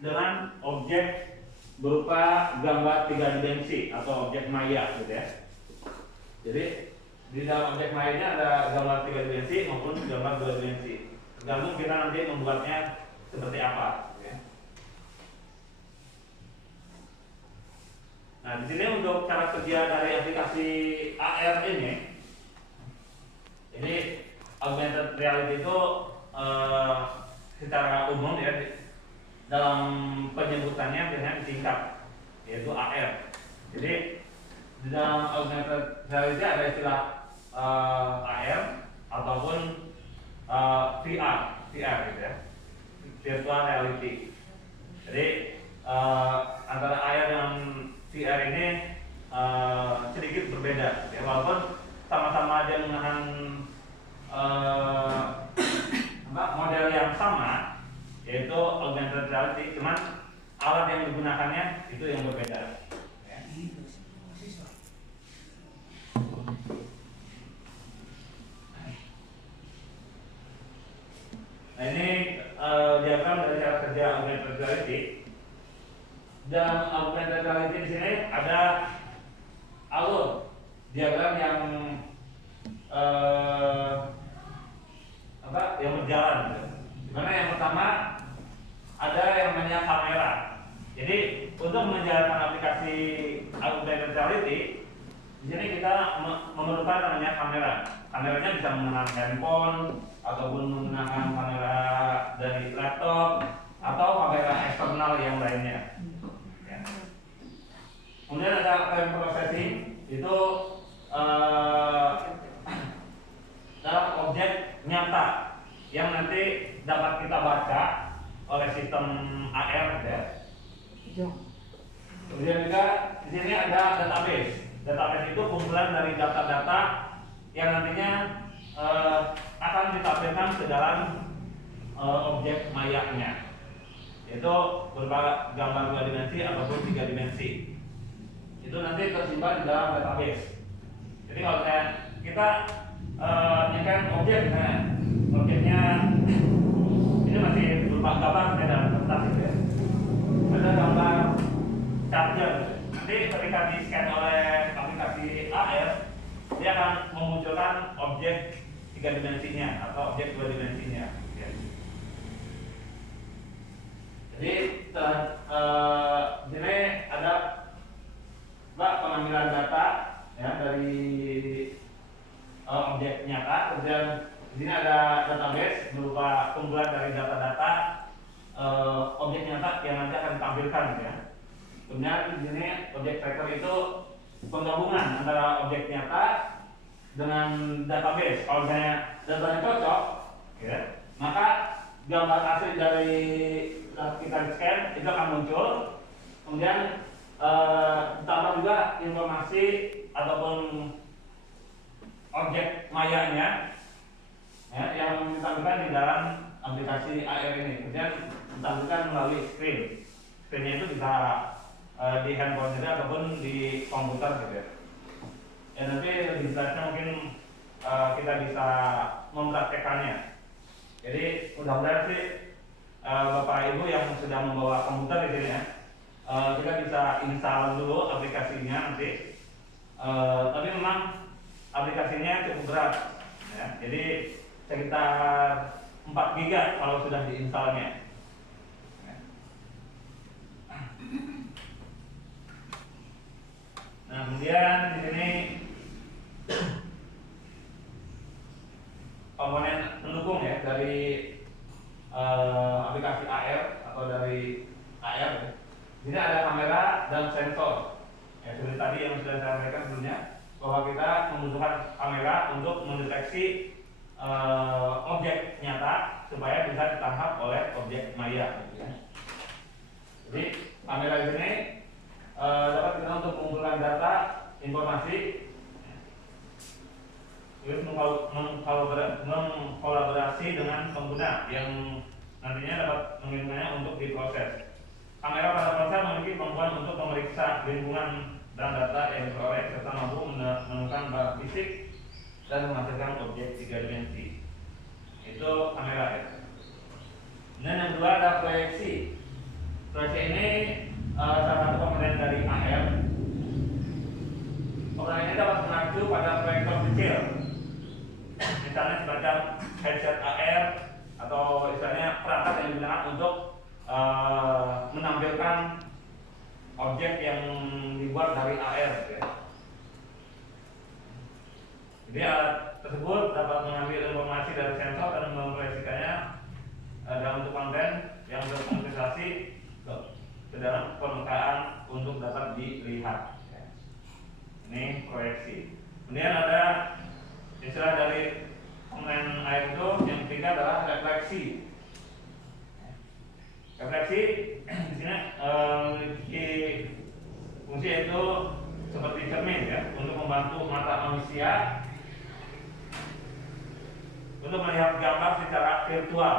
dengan objek berupa gambar 3 dimensi atau objek maya gitu ya. Jadi di dalam objek maya ini ada gambar 3 dimensi maupun gambar 2 dimensi. Tergantung kita nanti membuatnya seperti apa gitu ya. Nah, di sini untuk cara kerja dari aplikasi AR ini augmented reality itu secara umum ya dalam penyebutannya biasanya disingkat yaitu AR. Jadi di dalam augmented reality ada istilah AR ataupun VR gitu ya, virtual reality. Jadi antara AR dan VR ini sedikit berbeda ya, walaupun sama-sama aja menggunakan model yang sama yaitu augmented reality, cuman alat yang digunakannya itu yang berbeda ya. Nah, ini diagram dari cara kerja augmented reality. Dalam augmented reality di sini ada alur diagram yang yang berjalan gitu. Dimana yang pertama ada yang namanya kamera. Jadi untuk menjalankan aplikasi augmented reality di sini kita memerlukan namanya kamera. Kameranya bisa menggunakan handphone ataupun menggunakan kamera dari laptop atau kamera eksternal yang lainnya. Ya. Kemudian ada frame processing, itu dalam objek nyata yang nanti dapat kita baca oleh sistem AR ya. Kemudian juga di sini ada database. Database itu kumpulan dari data-data yang nantinya akan ditampilkan ke dalam objek mayanya, yaitu berupa gambar 2 dimensi ataupun 3 dimensi. Itu nanti tersimpan di dalam database. Jadi kalau kita nyekan objek misalnya, objeknya ini masih berupa gambar dalam kertas gitu ya. Ada gambar charger. Nanti ketika di scan oleh aplikasi AR, dia akan memunculkan objek 3 dimensinya atau objek 2 dimensinya. Ya. Jadi ini ada pengambilan data ya dari objek nyata. Kemudian di sini ada database berupa kumpulan dari data-data objek nyata yang nanti akan ditampilkan ya. Kemudian di sini objek tracker itu penggabungan antara objek nyata dengan database. Kalau misalnya datanya cocok, ya, maka gambar asli dari kita scan itu akan muncul. Kemudian ditambah juga informasi ataupun objek mayanya ya, yang ditampilkan di dalam aplikasi AR ini. Kemudian ditampilkan melalui screen. Screennya itu bisa di handphone juga ataupun di komputer gitu ya. Ya nanti lebih jelasnya mungkin kita bisa mempraktekannya. Jadi mudah-mudahan sih Bapak Ibu yang sedang membawa komputer di sini ya, kita bisa install dulu aplikasinya nanti. Tapi memang aplikasinya cukup berat ya. Jadi sekitar 4 GB kalau sudah diinstalnya. Nah, kemudian di sini komponen pendukung ya dari aplikasi AR atau dari AR. Ya. Di sini ada kamera dan sensor. Ya, seperti tadi yang sudah saya sampaikan sebelumnya bahwa kita membutuhkan kamera untuk mendeteksi objek nyata supaya bisa ditangkap oleh objek maya. Gitu ya. Jadi kamera di sini dapat kita untuk mengumpulkan data, informasi, terus mengkolaborasi dengan pengguna yang nantinya dapat mengirimkannya untuk diproses. Kamera pada ponsel memiliki kemampuan untuk memeriksa lingkungan dan data yang diperoleh serta mampu menemukan barang fisik dan menghasilkan objek 3 dimensi. Itu kamera ya. Dan yang kedua ada proyeksi. Proyeksi ini salah satu komponen dari AR. Komponen ini dapat mengacu pada proyektor kecil, misalnya semacam headset AR atau istilahnya perangkat yang digunakan untuk menampilkan objek yang dibuat dari AR. Ya. Jadi alat tersebut dapat mengambil informasi dari sensor dan memproyeksikannya dalam bentuk konten yang berkonsentrasi ke dalam permukaan untuk dapat dilihat. Ini proyeksi. Kemudian ada istilah dari komponen air itu yang ketiga adalah refleksi. Refleksi di sini memiliki fungsi yaitu seperti cermin ya, untuk membantu mata manusia untuk melihat gambar secara virtual.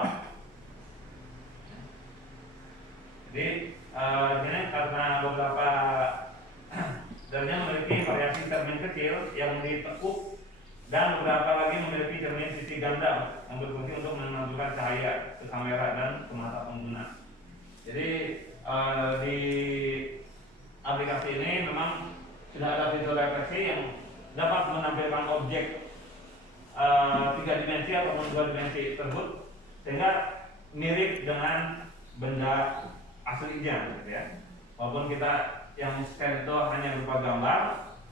Jadi ini karena beberapa darinya memiliki variasi cermin kecil yang ditekuk dan beberapa lagi memiliki cermin sisi ganda yang berfungsi untuk menunjukkan cahaya ke kamera dan ke mata pengguna. Jadi di aplikasi ini memang sudah ada fitur refleksi yang dapat menampilkan objek 3 dimensi ataupun 2 dimensi tersebut sehingga mirip dengan benda aslinya, gitu ya. Walaupun kita yang scan itu hanya berupa gambar,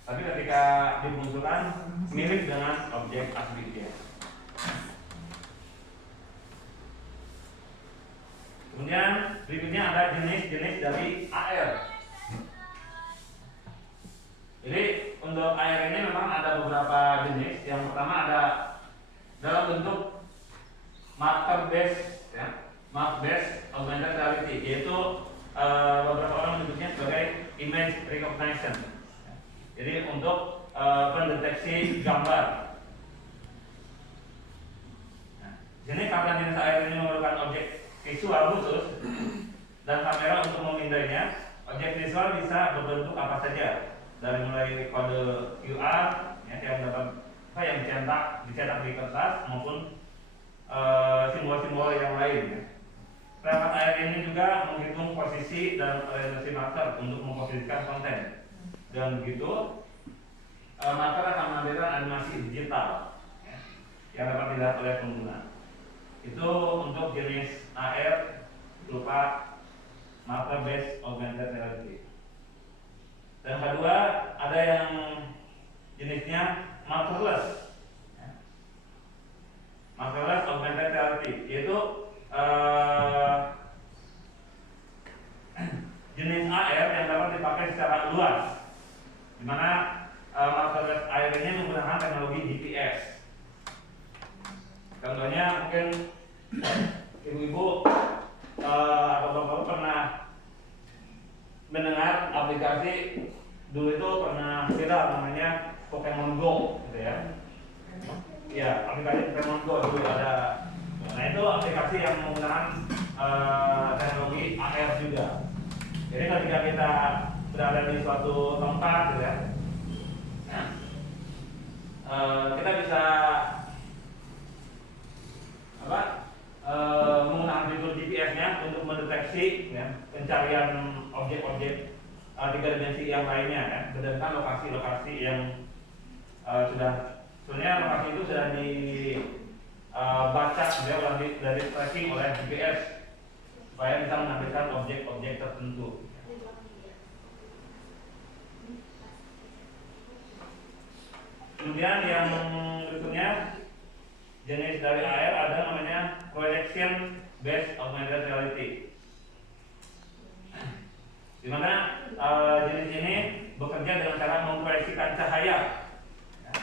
tapi ketika dimunculkan mirip dengan objek aslinya. Kemudian berikutnya ada jenis-jenis dari AR. Jadi untuk AR ini memang ada beberapa jenis. Yang pertama ada dalam bentuk marker based, ya, mark based augmented reality, yaitu beberapa orang menyebutnya sebagai image recognition. Jadi untuk pendeteksi gambar. Nah, jadi karena jenis AR ini memerlukan objek visual khusus dan kamera untuk memindainya, objek visual bisa berbentuk apa saja, dari mulai kode QR ya, yang dapat yang dicetak di kertas maupun simbol-simbol yang lain. Ya. Perangkat AR ini juga menghitung posisi dan orientasi marker untuk memposisikan konten. Dan begitu marker akan menampilkan animasi digital ya, yang dapat dilihat oleh pengguna. Itu untuk jenis AR berupa marker based augmented reality. Dan kedua ada yang jenisnya markerless, ya. Markerless augmented reality, yaitu jenis AR yang dapat dipakai secara luas, di mana markerless AR ini menggunakan teknologi GPS. Contohnya mungkin ibu-ibu atau bapak pernah mendengar aplikasi dulu itu pernah viral namanya Pokemon Go, gitu ya. Ya, aplikasi Pokemon Go dulu ada. Nah itu aplikasi yang menggunakan teknologi AR juga. Jadi ketika kita berada di suatu tempat, gitu ya, kita bisa menggunakan fitur GPS-nya untuk mendeteksi ya, pencarian objek-objek 3 dimensi yang lainnya, ya, berdasarkan lokasi-lokasi yang sudah sebenarnya lokasi itu sudah dibaca dari tracking oleh GPS supaya bisa menampilkan objek-objek tertentu. Kemudian yang berikutnya jenis dari AR ada namanya projection based augmented reality, di mana jenis ini bekerja dengan cara memproyeksikan cahaya, ya,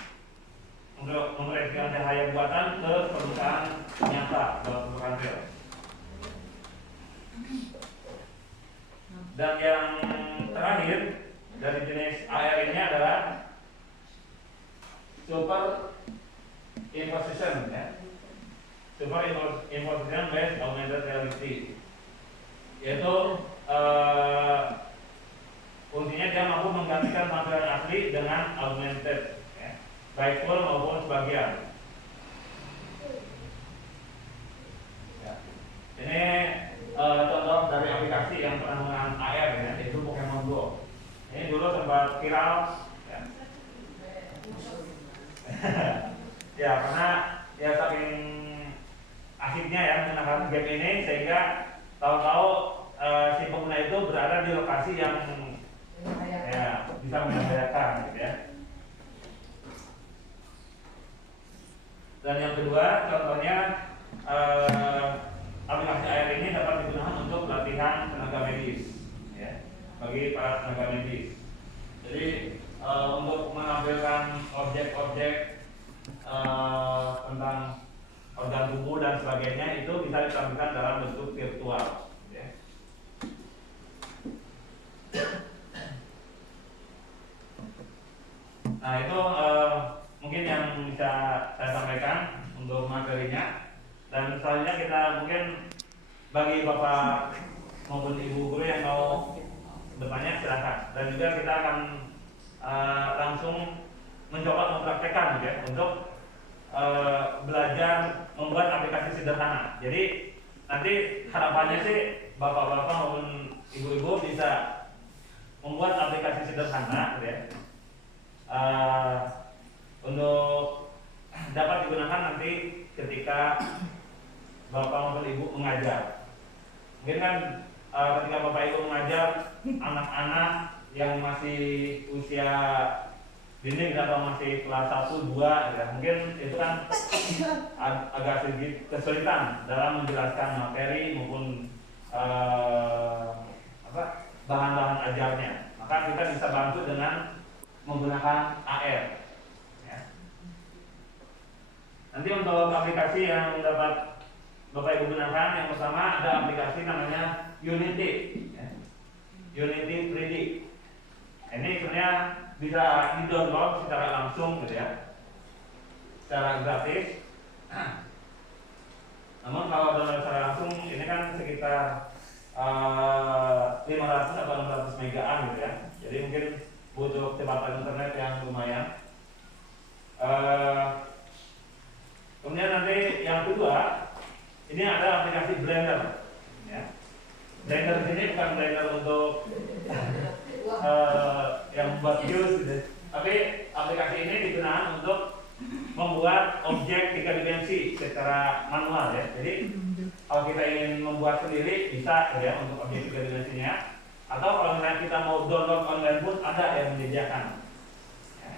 memproyeksikan cahaya buatan ke permukaan nyata, ke permukaan real. Dan yang terakhir dari jenis AR ini adalah super imposition, ya. Super imposition based augmented reality, yaitu fungsinya dia mampu menggantikan tampilan asli dengan augmented, ya, baik full maupun sebagian. Ya. Ini contoh dari aplikasi aplikasi yang pernah menggunakan AR ya, yaitu Pokemon Go. Ini dulu sempat viral ya. Ya karena ya saking asiknya ya menggunakan game ini sehingga tahu-tahu si pengguna itu berada di lokasi yang ya bisa membahayakan gitu ya. Dan yang kedua contohnya aplikasi AR ini dapat digunakan untuk pelatihan tenaga medis ya, bagi para tenaga medis. Jadi untuk menampilkan objek-objek tentang organ tubuh dan sebagainya itu bisa ditampilkan dalam bentuk virtual ya. Nah itu mungkin yang bisa saya sampaikan untuk materinya, dan selanjutnya kita mungkin bagi bapak maupun ibu guru yang mau bertanya silakan, dan juga kita akan langsung mencoba mempraktekkan ya untuk belajar membuat aplikasi sederhana. Jadi nanti harapannya sih bapak-bapak maupun ibu-ibu bisa membuat aplikasi sederhana ya, untuk dapat digunakan nanti ketika bapak maupun ibu mengajar. Mungkin kan ketika bapak ibu mengajar anak-anak yang masih usia dini atau masih kelas 1, 2 ya, mungkin itu kan agak sedikit kesulitan dalam menjelaskan materi maupun bahan-bahan ajarnya. Maka kita bisa bantu dengan menggunakan AR ya. Nanti untuk aplikasi yang dapat bapak ibu gunakan, yang pertama ada aplikasi namanya Unity ya. Unity 3D. Ini sebenarnya bisa di-download secara langsung gitu ya, secara gratis. Namun kalau download secara langsung ini kan sekitar 500 atau 600 megaan gitu ya. Jadi mungkin butuh kecepatan internet yang lumayan. Kemudian nanti yang kedua, ini ada aplikasi Blender ya. Blender ini bukan Blender untuk yang buat views gitu. Tapi aplikasi ini digunakan untuk membuat objek 3 dimensi secara manual ya. Jadi kalau kita ingin membuat sendiri bisa ya untuk objek 3 dimensinya, atau kalau misalnya kita mau download online pun ada yang menyediakan ya.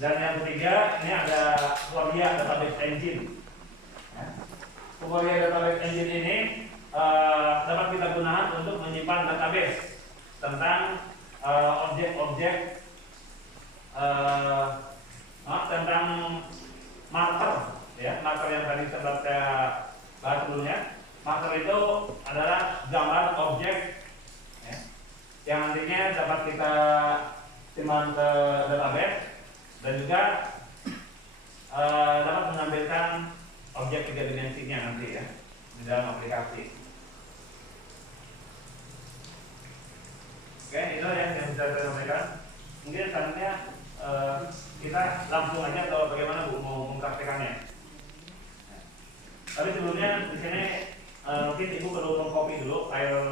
Dan yang ketiga ini ada Poria Database Engine ya. Poria Database Engine ini dapat kita gunakan untuk menyimpan database tentang objek-objek tentang marker ya, marker yang tadi sempat saya bahas sebelumnya. Marker itu adalah gambar objek ya, yang nantinya dapat kita simpan ke database dan juga dapat menampilkan objek 3 dimensinya nanti ya di dalam aplikasi. Oke, itu yang bisa saya sampaikan. Mungkin selanjutnya kita langsung aja atau bagaimana Bu mau mempraktekannya. Tapi sebelumnya di sini mungkin Ibu perlu mengcopy dulu file